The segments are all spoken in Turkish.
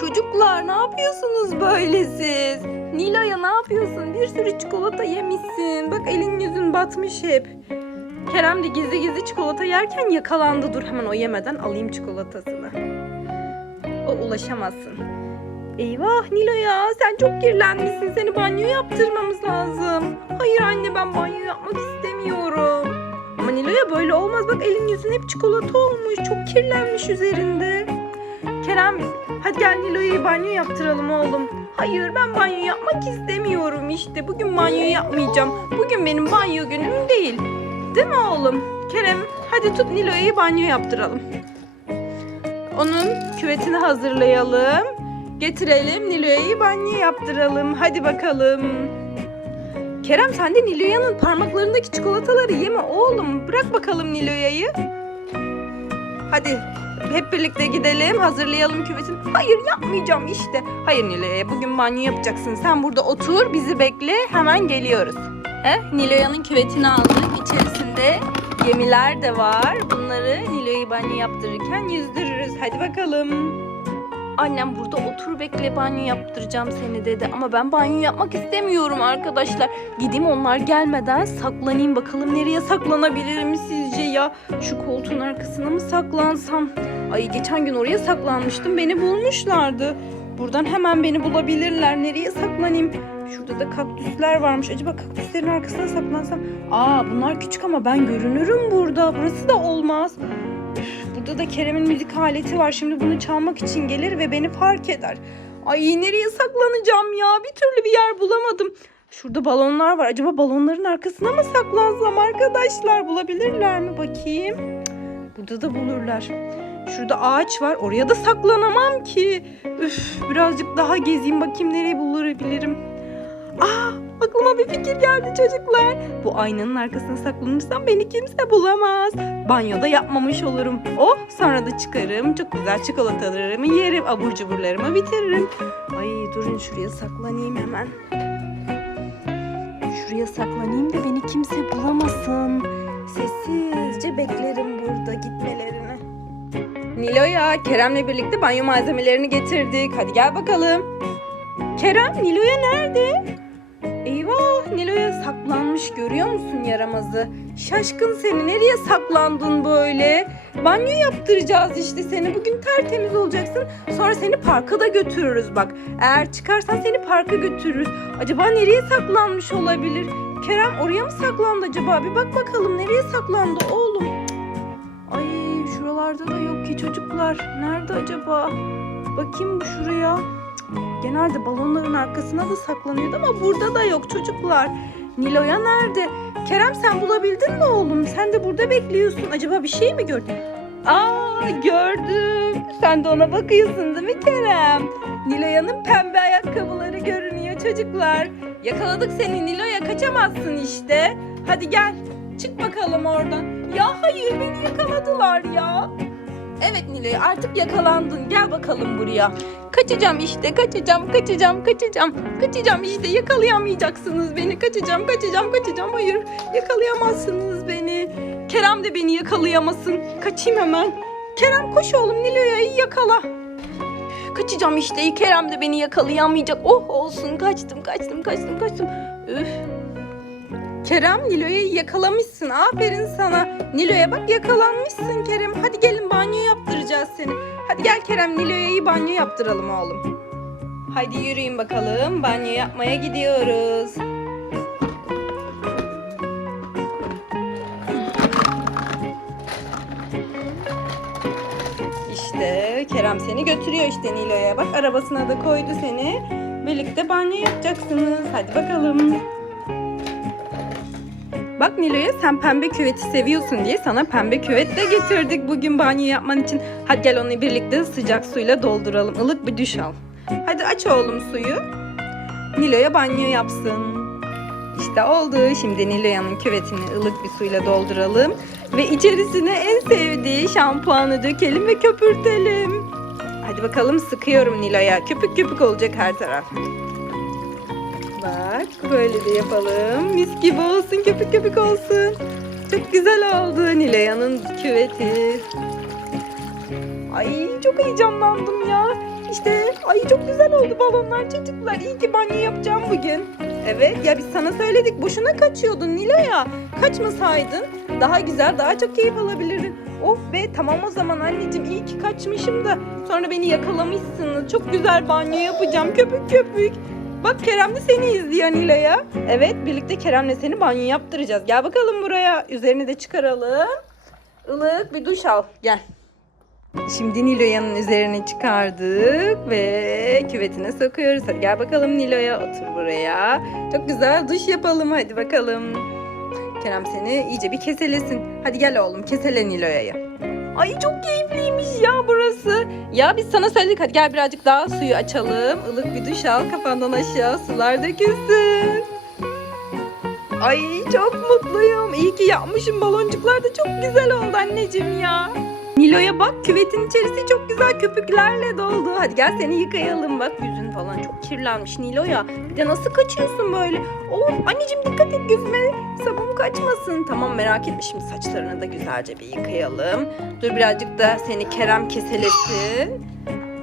Çocuklar ne yapıyorsunuz böyle siz? Nilo'ya ne yapıyorsun? Bir sürü çikolata yemişsin. Bak elin yüzün batmış hep. Kerem de gizli gizli çikolata yerken yakalandı. Dur hemen o yemeden alayım çikolatasını. O ulaşamazsın. Eyvah Nilo'ya sen çok kirlenmişsin. Seni banyo yaptırmamız lazım. Hayır anne ben banyo yapmak istemiyorum. Ama Nilo'ya böyle olmaz. Bak elin yüzün hep çikolata olmuş. Çok kirlenmiş üzerinde. Kerem hadi gel Nilo'ya banyo yaptıralım oğlum. Hayır ben banyo yapmak istemiyorum işte. Bugün banyo yapmayacağım. Bugün benim banyo günüm değil. Değil mi oğlum? Kerem hadi tut Nilo'yu banyo yaptıralım. Onun küvetini hazırlayalım. Getirelim Nilo'yu banyo yaptıralım. Hadi bakalım. Kerem sen de Nilo'yanın parmaklarındaki çikolataları yeme oğlum. Bırak bakalım Nilo'ya'yı. Hadi hep birlikte gidelim hazırlayalım küvetini. Hayır yapmayacağım işte. Hayır Nilo'ya bugün banyo yapacaksın. Sen burada otur bizi bekle hemen geliyoruz. Eh, Nilo'yanın küvetini aldık. İçerisinde gemiler de var. Bunları Nilo'yu banyo yaptırırken yüzdürürüz. Hadi bakalım. Annem burada otur bekle banyo yaptıracağım seni dedi. Ama ben banyo yapmak istemiyorum arkadaşlar. Gideyim onlar gelmeden saklanayım bakalım nereye saklanabilirim sizce ya? Şu koltuğun arkasına mı saklansam? Ay geçen gün oraya saklanmıştım beni bulmuşlardı. Buradan hemen beni bulabilirler. Nereye saklanayım? Şurada da kaktüsler varmış. Acaba kaktüslerin arkasına saklansam? Aa bunlar küçük ama ben görünürüm burada. Burası da olmaz. Burada da Kerem'in müzik aleti var. Şimdi bunu çalmak için gelir ve beni fark eder. Ay nereye saklanacağım ya? Bir türlü bir yer bulamadım. Şurada balonlar var. Acaba balonların arkasına mı saklansam arkadaşlar? Bulabilirler mi? Bakayım. Burada da bulurlar. Şurada ağaç var. Oraya da saklanamam ki. Üf, birazcık daha gezeyim bakayım nereye bulabilirim. Aa, aklıma bir fikir geldi çocuklar. Bu aynanın arkasına saklanırsam beni kimse bulamaz. Banyoda yapmamış olurum. Oh sonra da çıkarım. Çok güzel çikolatalarımı yerim. Abur cuburlarımı bitiririm. Ay durun şuraya saklanayım hemen. Şuraya saklanayım da beni kimse bulamasın. Sessizce beklerim burada gitmelerini. Nilo'ya Kerem'le birlikte banyo malzemelerini getirdik. Hadi gel bakalım. Kerem Nilo'ya nerede? Eyvah Nilo'ya saklanmış görüyor musun yaramazı? Şaşkın seni nereye saklandın böyle? Banyo yaptıracağız işte seni. Bugün tertemiz olacaksın. Sonra seni parka da götürürüz bak. Eğer çıkarsan seni parka götürürüz. Acaba nereye saklanmış olabilir? Kerem oraya mı saklandı acaba? Bir bak bakalım nereye saklandı oğlum? Ay şuralarda da yok ki çocuklar. Nerede acaba? Bakayım bu şuraya. Genelde balonların arkasına da saklanıyordu ama burada da yok çocuklar. Nilo'ya nerede? Kerem sen bulabildin mi oğlum? Sen de burada bekliyorsun. Acaba bir şey mi gördün? Aa gördüm. Sen de ona bakıyorsun değil mi Kerem? Nilo'yanın pembe ayakkabıları görünüyor çocuklar. Yakaladık seni Nilo'ya kaçamazsın işte. Hadi gel. Çık bakalım oradan. Ya hayır beni yakaladılar ya. Evet Nilo'ya artık yakalandın. Gel bakalım buraya. Kaçacağım işte kaçacağım kaçacağım kaçacağım. Kaçacağım işte yakalayamayacaksınız beni. Kaçacağım kaçacağım kaçacağım. Hayır yakalayamazsınız beni. Kerem de beni yakalayamasın. Kaçayım hemen. Kerem koş oğlum Nilo'yu yakala. Kaçacağım işte. Kerem de beni yakalayamayacak. Oh olsun kaçtım kaçtım kaçtım kaçtım. Üf. Kerem Nilo'yu yakalamışsın. Aferin sana. Nilo'ya bak yakalanmışsın Kerem. Hadi gelin banyo yaptıracağız seni. Hadi gel Kerem Nilo'ya banyo yaptıralım oğlum. Hadi yürüyün bakalım. Banyo yapmaya gidiyoruz. İşte Kerem seni götürüyor işte Nilo'ya. Bak arabasına da koydu seni. Birlikte banyo yapacaksınız. Hadi bakalım. Bak Nilo'ya sen pembe küveti seviyorsun diye sana pembe küvet de getirdik bugün banyo yapman için. Hadi gel onu birlikte sıcak suyla dolduralım. Ilık bir duş al. Hadi aç oğlum suyu. Nilo'ya banyo yapsın. İşte oldu. Şimdi Nilo'yanın küvetini ılık bir suyla dolduralım. Ve içerisine en sevdiği şampuanı dökelim ve köpürtelim. Hadi bakalım sıkıyorum Nilo'ya. Köpük köpük olacak her taraf. Bak böyle de yapalım. Mis gibi olsun köpük köpük olsun. Çok güzel oldu Nilaya'nın küveti. Ay çok heyecanlandım ya. İşte ay çok güzel oldu balonlar çocuklar. İyi ki banyo yapacağım bugün. Evet ya biz sana söyledik boşuna kaçıyordun Nilo'ya. Kaçmasaydın daha güzel daha çok keyif alabilirdin. Oh be tamam o zaman anneciğim iyi ki kaçmışım da sonra beni yakalamışsınız. Çok güzel banyo yapacağım köpük köpük. Bak Kerem de seni izliyor Nilo'ya. Evet birlikte Kerem'le seni banyo yaptıracağız. Gel bakalım buraya. Üzerini de çıkaralım. Ilık bir duş al. Gel. Şimdi Nilo'yanın üzerine çıkardık ve küvetine sokuyoruz. Hadi gel bakalım Nilo'ya otur buraya. Çok güzel duş yapalım hadi bakalım. Kerem seni iyice bir keselesin. Hadi gel oğlum kesele Nilo'ya'yı. Ay çok keyifliymiş ya burası. Ya biz sana söyledik hadi gel birazcık daha suyu açalım. Ilık bir duş al kafandan aşağı sular dökülsün. Ay çok mutluyum. İyi ki yapmışım. Baloncuklar da çok güzel oldu anneciğim ya. Nilo'ya bak küvetin içerisi çok güzel köpüklerle doldu. Hadi gel seni yıkayalım. Bak yüzün falan çok kirlenmiş Nilo'ya. Bir de nasıl kaçıyorsun böyle? Of anneciğim dikkat et gözüme sabun kaçmasın. Tamam merak etme şimdi saçlarını da güzelce bir yıkayalım. Dur birazcık da seni Kerem keselesin.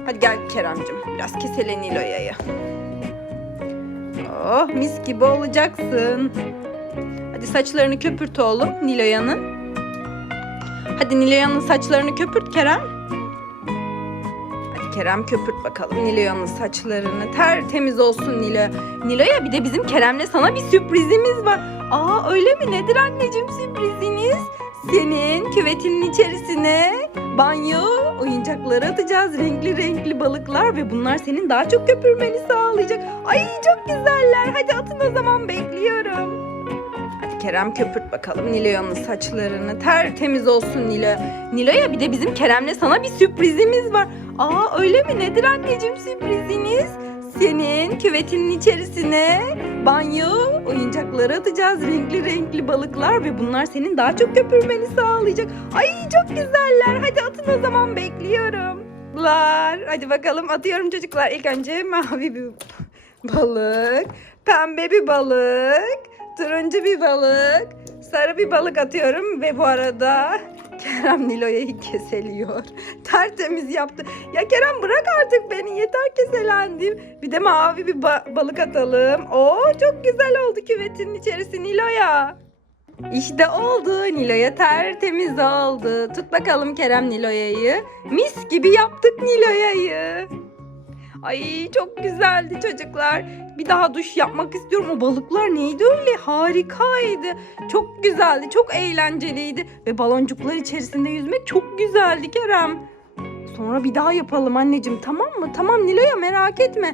Hadi gel Keremcim biraz kesele Nilo'ya'yı. Oh mis gibi olacaksın. Hadi saçlarını köpürt oğlum Nilo'yanın. Hadi Nilo'yanın saçlarını köpürt Kerem. Hadi Kerem köpürt bakalım Nilo'yanın saçlarını. Tertemiz olsun Nilo. Nilo'ya bir de bizim Kerem'le sana bir sürprizimiz var. Aa öyle mi? Nedir anneciğim sürpriziniz? Senin küvetinin içerisine banyo oyuncakları atacağız. Renkli renkli balıklar ve bunlar senin daha çok köpürmeni sağlayacak. Ay çok güzeller. Hadi atın o zaman bekliyorum. Kerem köpürt bakalım Nilo'yanın saçlarını. Tertemiz olsun Nilo. Nilo'ya bir de bizim Kerem'le sana bir sürprizimiz var. Aa öyle mi? Nedir anneciğim sürpriziniz? Senin küvetinin içerisine banyo oyuncakları atacağız. Renkli renkli balıklar ve bunlar senin daha çok köpürmeni sağlayacak. Ay çok güzeller. Hadi atın o zaman bekliyorum. Lar. Hadi bakalım atıyorum çocuklar. İlk önce mavi bir balık, pembe bir balık, turuncu bir balık, sarı bir balık atıyorum ve bu arada Kerem Nilo'yu keseliyor. Tertemiz yaptı. Ya Kerem bırak artık beni yeter keselendim. Bir de mavi bir ba- balık atalım. Oo çok güzel oldu küvetin içerisi Nilo'ya. İşte oldu. Nilo'ya tertemiz oldu. Tut bakalım Kerem Nilo'ya'yı. Mis gibi yaptık Nilo'ya'yı. Ay çok güzeldi çocuklar. Bir daha duş yapmak istiyorum. O balıklar neydi öyle? Harikaydı. Çok güzeldi, çok eğlenceliydi. Ve baloncuklar içerisinde yüzmek çok güzeldi Kerem. Sonra bir daha yapalım anneciğim tamam mı? Tamam Nilo'ya merak etme.